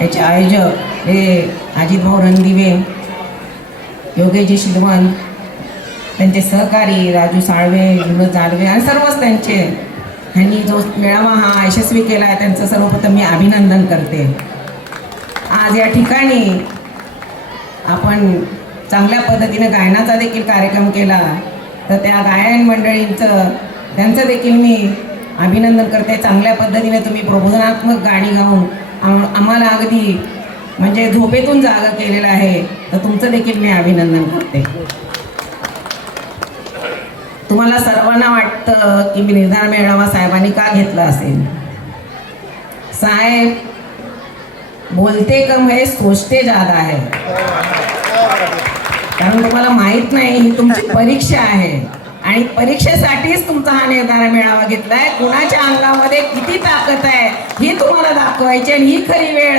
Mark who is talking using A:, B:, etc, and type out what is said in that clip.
A: याचे आयोजक हे अजितभाऊ रणदिवे योगेजी शिलवण त्यांचे सहकारी राजू साळवे विनोद जाळवे आणि सर्वच त्यांचे ह्यांनी जो मेळावा हा यशस्वी केला आहे त्यांचं सर्वप्रथम मी अभिनंदन करते. आज या ठिकाणी आपण चांगल्या पद्धतीने गायनाचा देखील कार्यक्रम केला. तर त्या गायन मंडळींचं त्यांचं देखील मी अभिनंदन करते. चांगल्या पद्धतीने तुम्ही प्रबोधनात्मक गाणी गाऊन आम्हाला अगदी म्हणजे झोपेतून जागा केलेलं आहे तर तुमचं देखील मी अभिनंदन करते. तुम्हाला सर्वांना वाटतं की मी निर्धार मेळावा साहेबांनी का घेतला असेल? साहेब बोलते कम हे सोचते ज्यादा आहे. कारण तुम्हाला माहीत नाही ही तुमची परीक्षा आहे. आणि परीक्षेसाठीच तुमचा हा निर्धार मेळावा घेतलाय. कुणाच्या अंगामध्ये किती ताकद आहे? ही तुम्हाला दाखवायची आणि ही खरी वेळ आहे